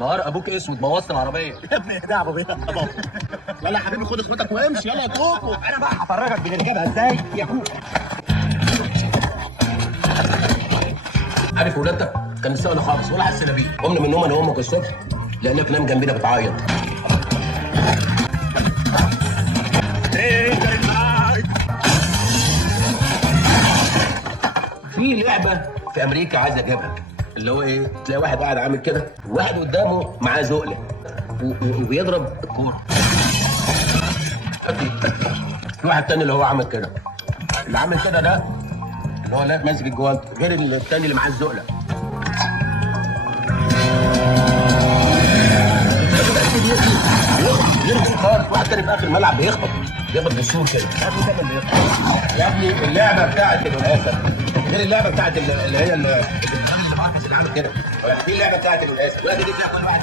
نهار ابوك اسود بوظت العربيه. يا ابني اهدى يا ابو بيه. يلا يا حبيبي خد اخواتك وامشي، يلا يا كوكو. انا بقى هفرجك بنركبها ازاي يا كوكو. عارف ولادك كان سهل خالص ولا حسينا بيه. قمنا من النوم انا وامك الصبح لانك نام جنبنا بتعيط. في لعبه في امريكا عايز اجيبها، اللي هو ايه، تلاقي واحد قاعد عامل كده وواحد قدامه معاه زقله وبيضرب الكوره. في واحد تاني اللي هو عامل كده، اللي عامل كده ده اللي هو لا ماسك الجوانت، غير التاني اللي معاه الزقله. يرجع خالص، واحد تاني في اخر الملعب بيخبط بالسور كده. يا ابني اللعبه بتاعت القلقاسه غير اللعبه بتاعت اللي هي اللي عامل كده. دي اللعبه بتاعت القلقاسه، دلوقتي دي فيها كل واحد